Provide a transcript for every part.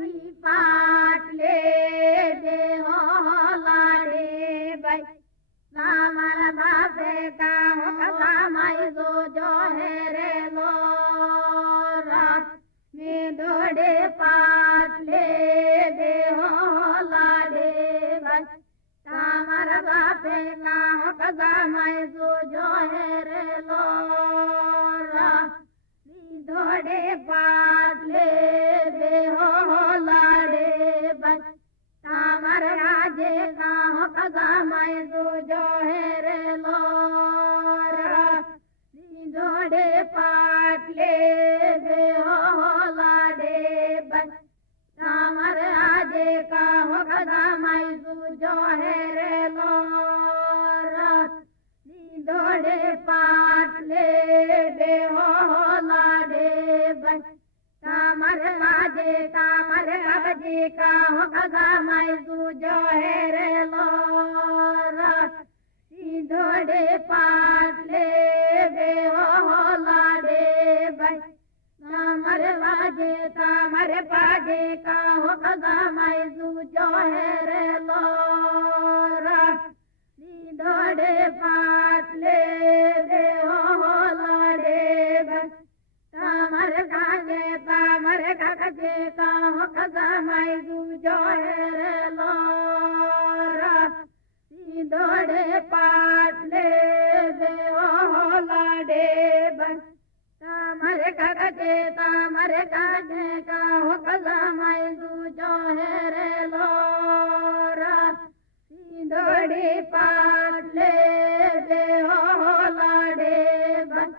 दौड़ी पाटले देहो लाडे भाई सामर बापे का होगा माई जो है रे लो रात में दौड़े पाटले देहो लाडे भाई सामर बापे का होगा माई जो है रे लो रात दौड़े पाटले देहो लाडे भाई सामर राजे का होगा माई जो है रे लो दौड़े पाटले देहो लाडे भाई सामर राजे का होगा माई जो है रे लो दौड़े पाटले देहो लाडे भाई सामर राजे का होगा माई जो है रे लो दौड़े पाटले देहो लाडे भाई सामर राजे का होगा माई जो है रे लो दौड़े पाटले देहो लाडे भाई सामर कागे का होगा माई जो है रे लो दौड़े पाटले देहो लाडे भाई सामर कागे का होगा माई जो है रे लो दौड़े पाटले देहो लाडे भाई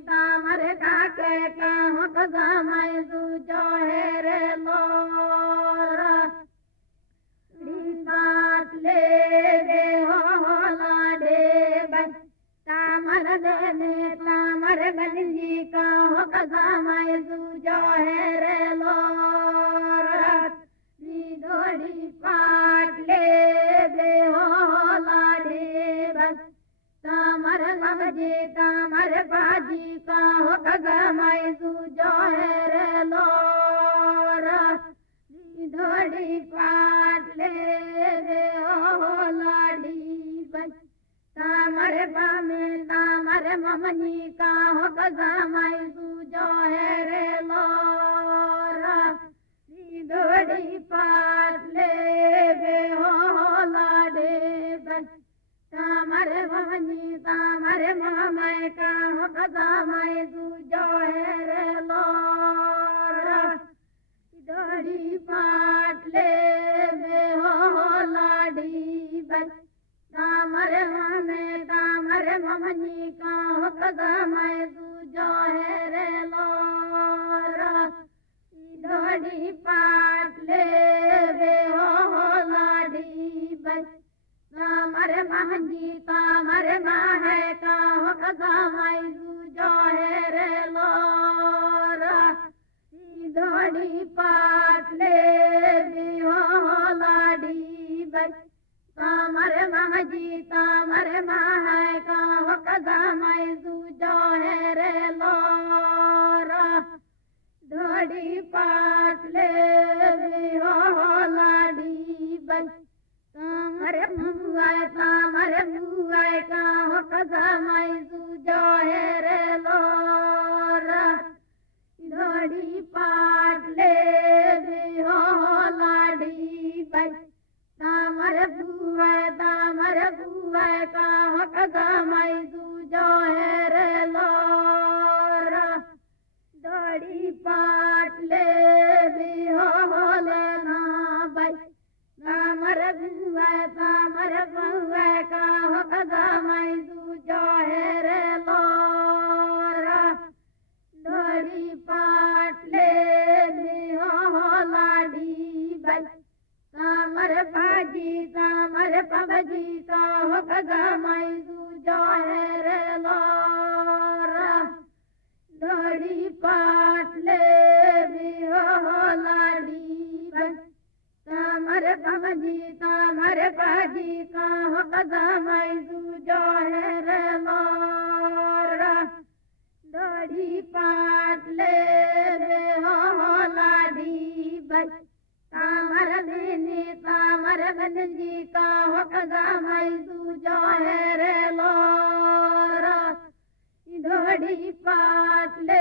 सामर कागे का होगा माई जो है रे लो पाटले देहो लाडे भाई सामर गंजी का होगा माई जो है रे लो दौड़ी पाटले देहो लाडे भाई सामर बाजी का होगा माई जो है रे लो दौड़ी पाटले देहो लाडी भाई सामर ममनी का होगा माई जो है रे लो दौड़ी पाटले देहो लाडे भाई सामर मामे का होगा माई जो है रे लो दौड़ी पाटले देहो लाडी भाई सामर ममनी का होगा माई जो है रे लो दौड़ी पाटले देहो लाडी भाई सामर महंगी माहे का होगा माई जो है रे लो दौड़ी पाटले देहो लाडी भाई सामर माहे का होगा माई जो है रे लो दौड़ी पाटले देहो लाडी भाई सामर मुआए का होगा माई जो है रे लो दौड़ी पाटले देहो लाडी भाई सामर बुआए का होगा माई जो है रे लो दौड़ी पाटले देहो लेना भाई सामर बुआए का होगा माई जो है रे लो दौड़ी पाटले देहो लाडी भाई सामर बाजी का होगा माई जो है रे लो दौड़ी पाटले देहो लाडी भाई सामर बाजी का होगा माई जो है रे लो दौड़ी पाटले देहो कदमाई दूजो है रे लोरा धोड़ी पाटले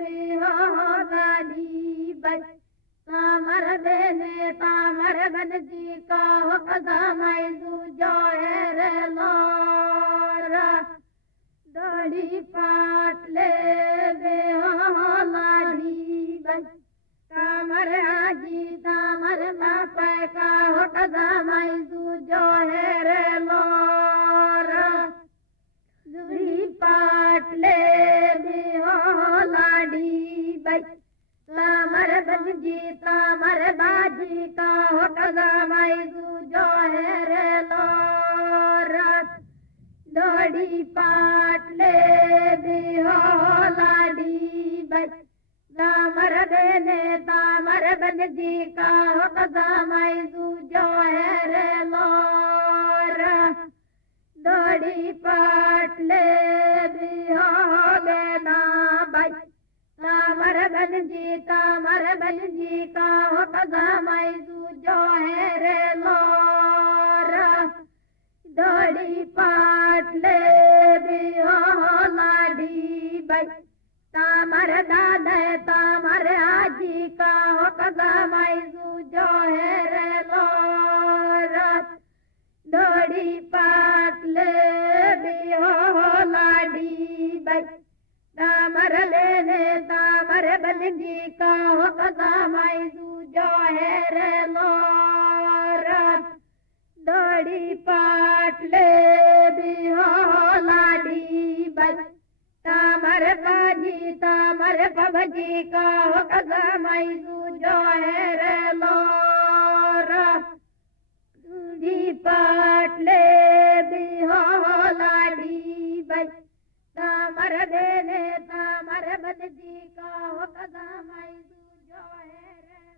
भी हो गाड़ी बच तामर देने तामर बन जी का हो कदमाई दूजो है रे लोरा धोड़ी पाटले भी हो लाड़ी बच तामर आजी तामर बाप का हो कदमाई दूजो है रे लोरा दूरी पाटले भी हो लाड़ी बच तामर बजी तामर बाजी का हो कदमाई दूजो है रे लोरा दौड़ी पाटले भी हो लाड़ी बच तामर देने तामर बजी का हो कदमाई दूजो है रे लोरा दौड़ी पाटले भी हो लेना बच तामर बजी का हो कदमाई दूजो है रे लोरा दौड़ी पाटले भी हो लाड़ी बच तामर दादा तामर आजी का हो कदमाई दूजो है रे लोरा दौड़ी पाटले भी हो लाड़ी बच तामर लेने तामर बजी का हो कदमाई दूजो है रे लोरा दौड़ी पाटले भी हो लाड़ी बच तामर बाजी तामर भजी का हो कदमाई दूजो है रे लोरा दूधी पाटले भी हो लाड़ी बच तामर देने तामर बजी का हो कदम